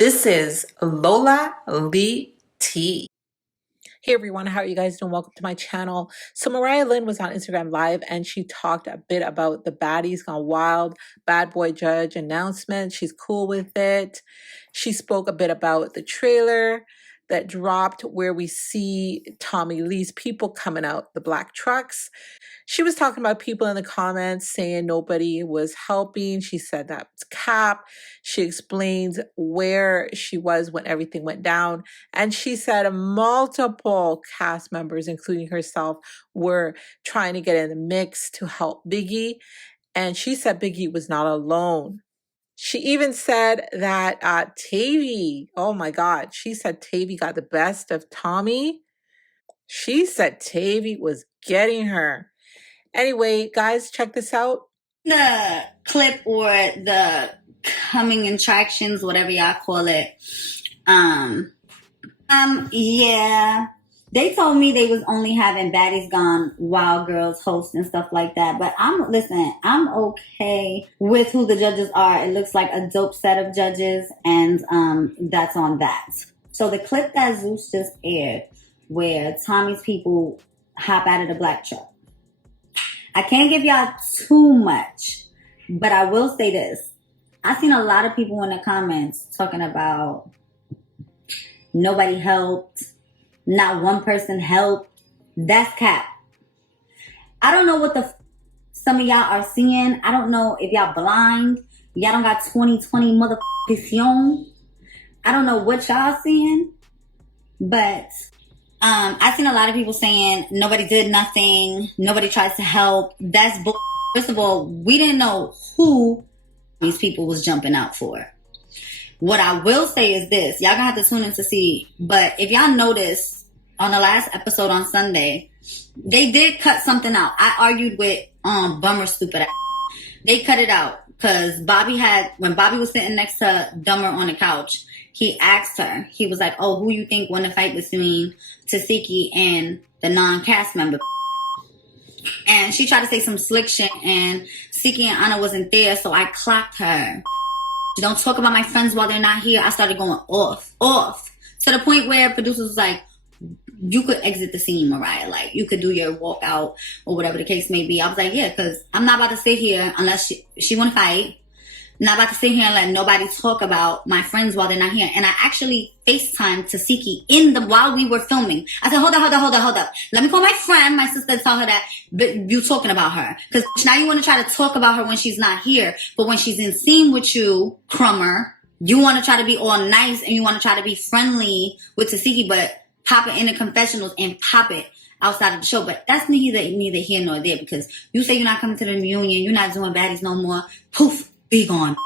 This is Lola Lee T. Hey everyone, how are you guys doing? Welcome to my channel. So MARIAH LYNN was on Instagram Live and she talked a bit about the baddies gone wild, bad boy judge announcement. She's cool with it. She spoke a bit about the trailer that dropped where we see Tommie Lee's people coming out, the black trucks. She was talking about people in the comments saying nobody was helping. She said that's cap. She explained where she was when everything went down. And she said multiple cast members, including herself, were trying to get in the mix to help Biggie. And she said Biggie was not alone. She even said that Tavy, oh my God, she said Tavy got the best of Tommie. She said Tavy was getting her. Anyway, guys, check this out. The clip or the coming attractions, whatever y'all call it. Yeah. They told me they was only having baddies gone wild girls host and stuff like that. But I'm okay with who the judges are. It looks like a dope set of judges, and that's on that. So the clip that Zeus just aired, where Tommie's people hop out of the black truck. I can't give y'all too much, but I will say this. I've seen a lot of people in the comments talking about nobody helped, not one person helped. That's cap. I don't know what some of y'all are seeing. I don't know if y'all blind. Y'all don't got 20/20 motherfucking. I don't know what y'all seeing, but I've seen a lot of people saying nobody did nothing, nobody tries to help. That's bull. First of all, we didn't know who these people was jumping out for. What I will say is this. Y'all gonna have to tune in to see. But if y'all notice, on the last episode on Sunday, they did cut something out. I argued with Bummer stupid ass. They cut it out because when Bobby was sitting next to Dummer on the couch, he asked her, he was like, oh, who you think won the fight between tesehki and the non-cast member? And she tried to say some slick shit, and Siki and Anna wasn't there, so I clocked her. Don't talk about my friends while they're not here. I started going off. To the point where producers was like, you could exit the scene, Mariah. Like, you could do your walkout or whatever the case may be. I was like, yeah, because I'm not about to sit here unless she want to fight. Not about to sit here and let nobody talk about my friends while they're not here. And I actually FaceTimed tesehki while we were filming. I said, hold up. Let me call my friend, my sister, tell her that you talking about her. Because now you want to try to talk about her when she's not here. But when she's in scene with you, Crummer, you want to try to be all nice and you want to try to be friendly with tesehki, but pop it in the confessionals and pop it outside of the show. But that's neither here nor there, because you say you're not coming to the reunion, you're not doing baddies no more. Poof. Be gone,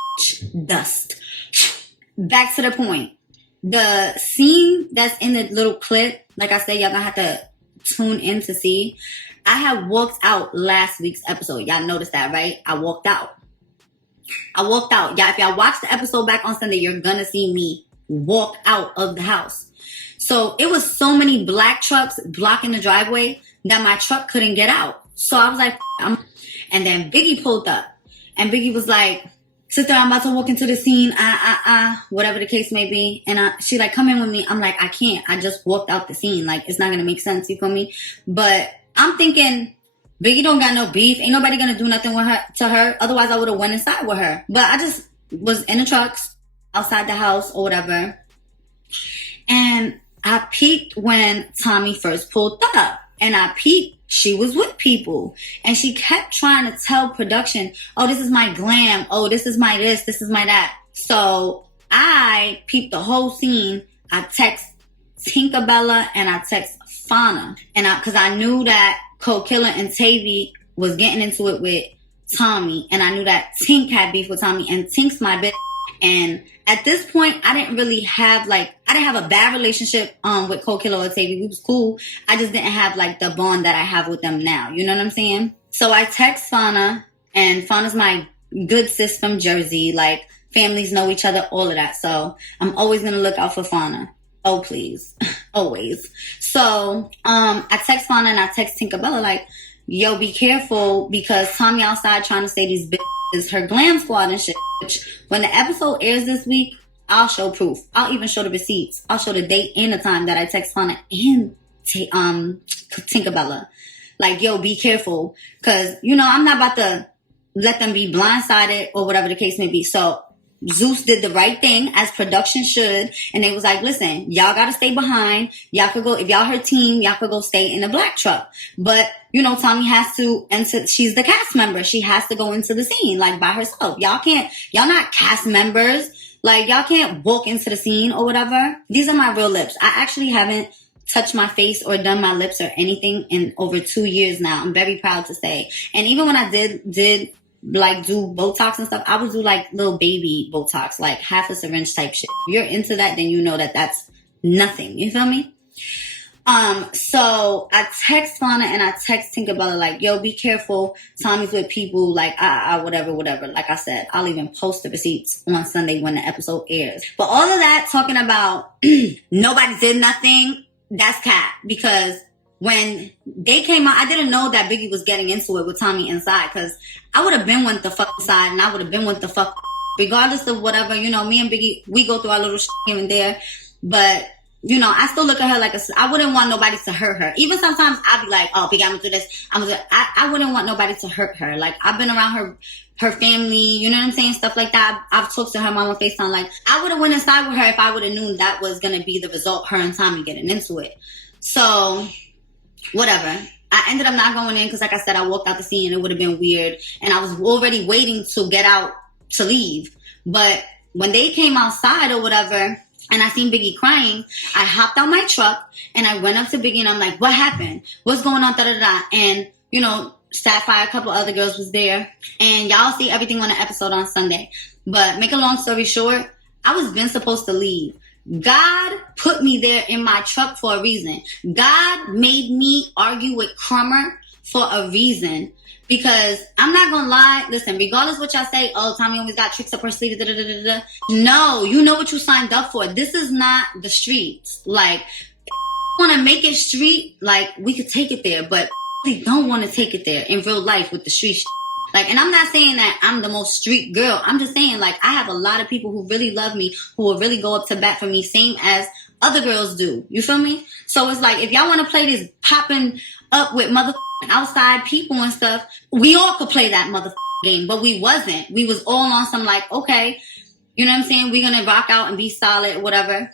dust. Back to the point. The scene that's in the little clip, like I said, y'all gonna have to tune in to see. I had walked out last week's episode. Y'all noticed that, right? I walked out. Y'all, if y'all watch the episode back on Sunday, you're gonna see me walk out of the house. So it was so many black trucks blocking the driveway that my truck couldn't get out. So I was like, and then Biggie pulled up. And Biggie was like, sister, I'm about to walk into the scene, whatever the case may be. And she like, come in with me. I'm like, I can't. I just walked out the scene. Like, it's not going to make sense. You feel me? But I'm thinking, Biggie don't got no beef. Ain't nobody going to do nothing to her. Otherwise, I would have went inside with her. But I just was in the trucks, outside the house or whatever. And I peeked when Tommie first pulled up. And I peeked. She was with people, and she kept trying to tell production, oh, this is my glam. Oh, this is my this is my that. So I peeped the whole scene. I text Tinkerbella and I text Fana. And because I knew that Cold Killer and Tavy was getting into it with Tommie. And I knew that Tink had beef with Tommie, and Tink's my bitch. And at this point, I didn't have a bad relationship with Cold Killer or Tavy. We was cool. I just didn't have like the bond that I have with them now. You know what I'm saying? So I text Fana, and Fana's my good sis from Jersey. Like, families know each other, all of that. So I'm always going to look out for Fana. Oh, please. Always. So I text Fana and I text Tinkerbella like, yo, be careful, because Tommie outside trying to say these bitches her glam squad and shit. Which, when the episode airs this week, I'll show proof. I'll even show the receipts. I'll show the date and the time that I text Fana and Tinkerbella. Like, yo, be careful. Because, you know, I'm not about to let them be blindsided or whatever the case may be. So Zeus did the right thing, as production should. And they was like, listen, y'all got to stay behind. Y'all could go, if y'all her team, y'all could go stay in the black truck. But, you know, Tommie has to enter, she's the cast member. She has to go into the scene, like, by herself. Y'all not cast members. Like, y'all can't walk into the scene or whatever. These are my real lips. I actually haven't touched my face or done my lips or anything in over 2 years now. I'm very proud to say. And even when I did like do Botox and stuff, I would do like little baby Botox, like half a syringe type shit. If you're into that, then you know that that's nothing. You feel me? So I text Fana and I text Tinkerbella like, yo, be careful. Tommie's with people like, whatever. Like I said, I'll even post the receipts on Sunday when the episode airs. But all of that talking about nobody did nothing, that's cap. Because when they came out, I didn't know that Biggie was getting into it with Tommie inside, because I would have been with the fuck side and I would have been with the fuck regardless of whatever. You know, me and Biggie, we go through our little shit here and there. But, you know, I still look at her like I wouldn't want nobody to hurt her. Even sometimes I'd be like, oh, Biggie, I'm gonna do this. I wouldn't want nobody to hurt her. Like, I've been around her family, you know what I'm saying? Stuff like that. I've talked to her mom on FaceTime. Like, I would have went inside with her if I would have known that was gonna be the result, her and Tommie getting into it. So, whatever. I ended up not going in because, like I said, I walked out the scene and it would have been weird. And I was already waiting to get out to leave. But when they came outside or whatever, and I seen Biggie crying, I hopped out my truck and I went up to Biggie and I'm like, what happened? What's going on? Da-da-da. And, you know, Sapphire, a couple other girls was there. And y'all see everything on the episode on Sunday. But make a long story short, I was been supposed to leave. God put me there in my truck for a reason. God made me argue with Crummer for a reason. Because I'm not gonna lie, listen, regardless what y'all say, oh, Tommie always got tricks up her sleeve, da da da da da. No, you know what you signed up for. This is not the streets. Like, if you wanna make it street, like, we could take it there, but we don't wanna take it there in real life with the street shit. Like, and I'm not saying that I'm the most street girl. I'm just saying, like, I have a lot of people who really love me, who will really go up to bat for me, same as other girls do. You feel me? So it's like, if y'all want to play this popping up with motherfucking outside people and stuff, we all could play that motherfucking game, but we wasn't. We was all on some like, okay, you know what I'm saying? We're going to rock out and be solid, whatever,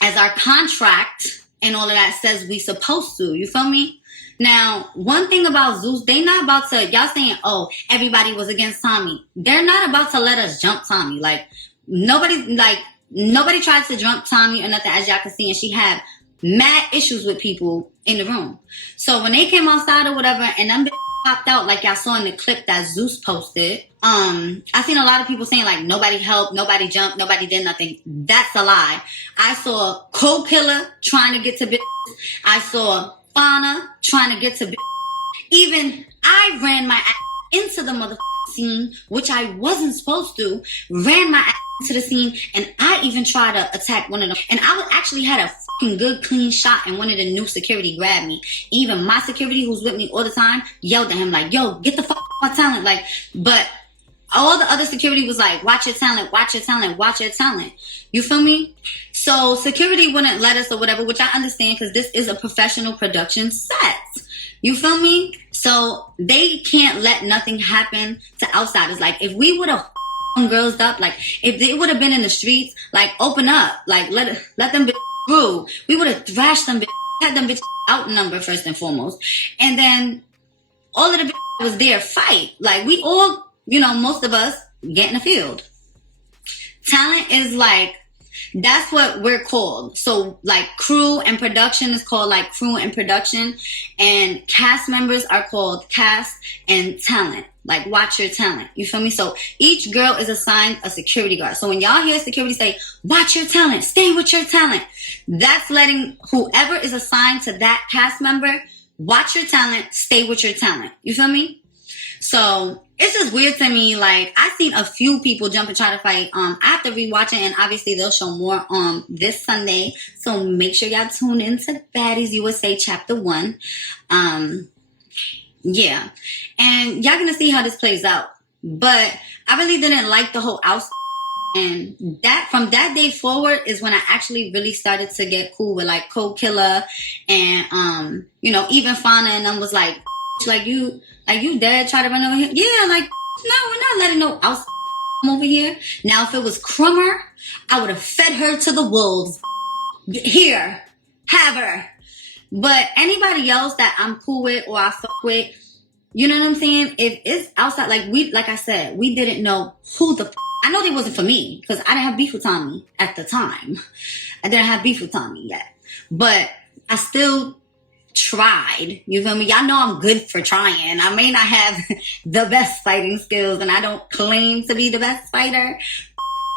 as our contract and all of that says we supposed to. You feel me? Now, one thing about Zeus, they not about to, y'all saying, oh, everybody was against Tommie. They're not about to let us jump Tommie. Like, nobody tried to jump Tommie or nothing, as y'all can see, and she had mad issues with people in the room. So when they came outside or whatever, and them popped out, like y'all saw in the clip that Zeus posted, I seen a lot of people saying, like, nobody helped, nobody jumped, nobody did nothing. That's a lie. I saw Co-Killer trying to get to bitches. I saw Fana trying to get to even I ran my ass into the motherfucking scene, which I wasn't supposed to. Ran my ass into the scene, and I even tried to attack one of them. And I actually had a fucking good clean shot, and one of the new security grabbed me. Even my security, who's with me all the time, yelled at him like, yo, get the fuck out my talent. Like, but all the other security was like, watch your talent, watch your talent, watch your talent. You feel me? So security wouldn't let us or whatever, which I understand because this is a professional production set. You feel me? So they can't let nothing happen to outsiders. Like, if we would have girls up, like, if they would have been in the streets, like, open up, like, let them be through. We would have thrashed them, had them bitch outnumbered first and foremost. And then all of the was there fight. Like, we all, you know, most of us get in the field. Talent is like, that's what we're called. So like crew and production is called like crew and production, and cast members are called cast and talent. Like, watch your talent. You feel me? So each girl is assigned a security guard. So when y'all hear security say, watch your talent, stay with your talent, that's letting whoever is assigned to that cast member, watch your talent, stay with your talent. You feel me? So it's just weird to me. Like, I've seen a few people jump and try to fight. I have to rewatch it, and obviously they'll show more this Sunday. So make sure y'all tune in to Baddies USA Chapter 1. Yeah. And y'all gonna see how this plays out. But I really didn't like the whole outside And that from that day forward is when I actually really started to get cool with like Code Killer and you know, even Fania and them was like you dead, try to run over here. Yeah, like no, we're not letting no outside over here. Now if it was Crummer, I would have fed her to the wolves. Here, have her. But anybody else that I'm cool with or I fuck with, you know what I'm saying? If it's outside, like I said, we didn't know who the I know they wasn't for me because I didn't have beef with Tommie at the time. I didn't have beef with Tommie yet. But I still tried. You feel me? Y'all know I'm good for trying. I may not have the best fighting skills and I don't claim to be the best fighter.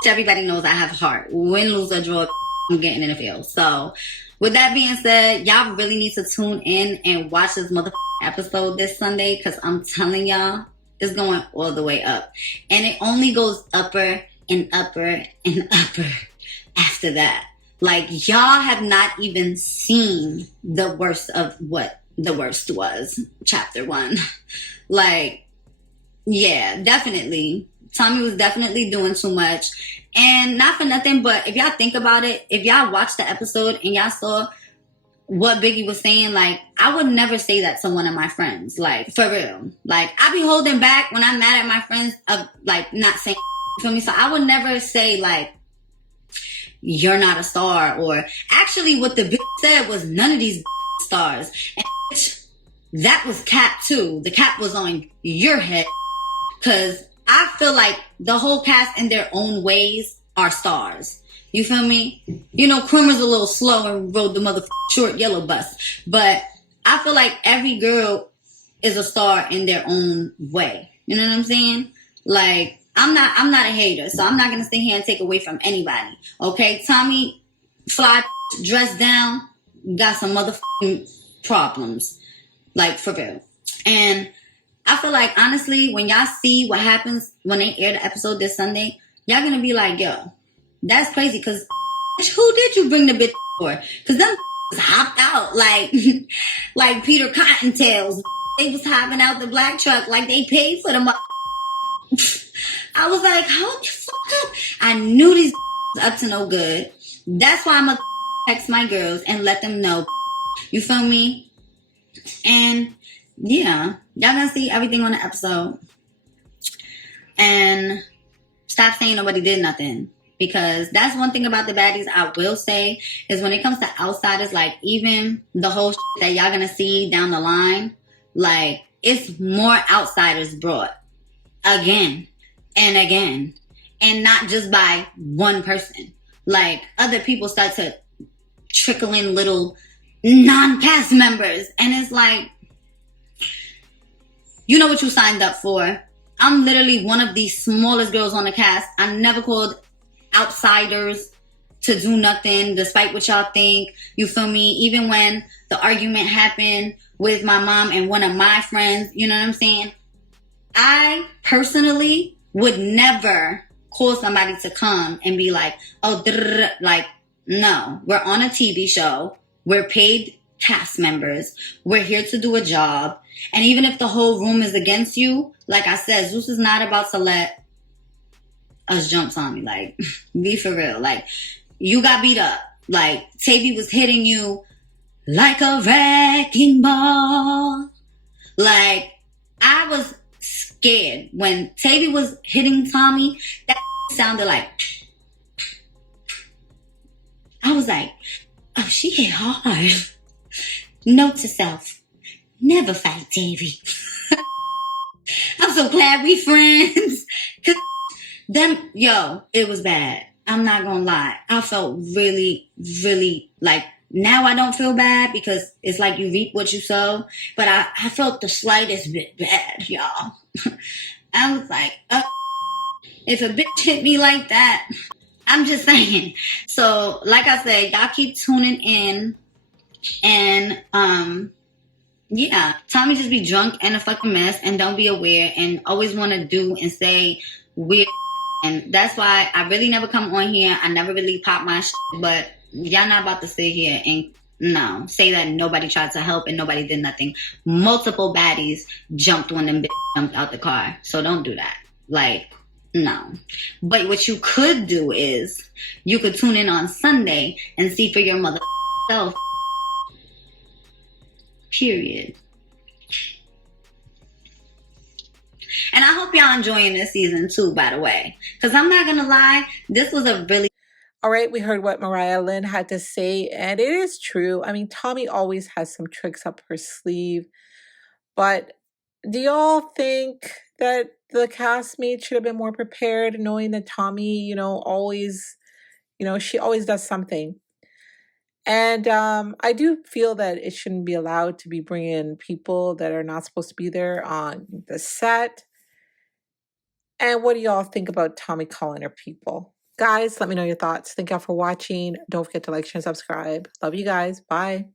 Everybody knows I have a heart. Win, lose, or draw, I'm getting in the field. So with that being said, y'all really need to tune in and watch this motherfucking episode this Sunday because I'm telling y'all, it's going all the way up. And it only goes upper and upper and upper after that. Like, y'all have not even seen the worst of what the worst was, chapter 1. Like, yeah, definitely. Tommie was definitely doing too much. And not for nothing, but if y'all think about it, if y'all watched the episode and y'all saw what Biggie was saying, like, I would never say that to one of my friends. Like, for real. Like, I be holding back when I'm mad at my friends of, like, not saying for me. So I would never say, like, you're not a star. Or actually what the bitch said was none of these stars. And bitch, that was cap too. The cap was on your head. Because I feel like the whole cast in their own ways are stars. You feel me? You know, Crummer's a little slow and rode the motherfucking short yellow bus. But I feel like every girl is a star in their own way. You know what I'm saying? Like, I'm not a hater, so I'm not gonna sit here and take away from anybody. Okay? Tommie, fly, dressed down, got some motherfucking problems. Like, for real. And I feel like, honestly, when y'all see what happens when they air the episode this Sunday, y'all gonna be like, yo, that's crazy, because who did you bring the bitch for? Because them hopped out like Peter Cottontails. They was hopping out the black truck like they paid for them. I was like, hold the fuck up. I knew these up to no good. That's why I'm gonna text my girls and let them know. You feel me? And yeah, y'all gonna see everything on the episode. And stop saying nobody did nothing. Because that's one thing about the baddies I will say is when it comes to outsiders, like even the whole shit that y'all gonna see down the line, like it's more outsiders brought again and again. And not just by one person. Like other people start to trickle in little non-cast members. And it's like, you know what you signed up for. I'm literally one of the smallest girls on the cast. I never called outsiders to do nothing despite what y'all think. You feel me? Even when the argument happened with my mom and one of my friends, you know what I'm saying? I personally would never call somebody to come and be like, oh, like, no, we're on a TV show. We're paid cast members. We're here to do a job. And even if the whole room is against you, like I said, Zeus is not about to let us jump on me. Like, be for real. Like, you got beat up. Like, Tavy was hitting you like a wrecking ball. Like, I was scared. When Tavy was hitting Tommie, that sounded like, I was like, oh, she hit hard. Note to self, never fight Tavy. I'm so glad we friends. Cause them, yo, it was bad. I'm not gonna lie. I felt really, really like, now I don't feel bad because it's like you reap what you sow. But I felt the slightest bit bad, y'all. I was like, if a bitch hit me like that, I'm just saying. So, like I said, y'all keep tuning in. And, yeah, Tommie just be drunk and a fucking mess and don't be aware and always want to do and say weird. And that's why I really never come on here. I never really pop my shit, but y'all not about to sit here and no, say that nobody tried to help and nobody did nothing. Multiple baddies jumped when them bitches jumped out the car. So don't do that. Like, No. But what you could do is you could tune in on Sunday and see for your mother self. Period. And I hope y'all enjoying this season too, by the way. Because I'm not going to lie, this was a really... All right, we heard what Mariah Lynn had to say, and it is true. I mean, Tommie always has some tricks up her sleeve. But do y'all think that the castmates should have been more prepared, knowing that Tommie, always, she always does something? And I do feel that it shouldn't be allowed to be bringing people that are not supposed to be there on the set. And what do y'all think about Tommie calling her people? Guys, let me know your thoughts. Thank y'all for watching. Don't forget to like, share, and subscribe. Love you guys. Bye.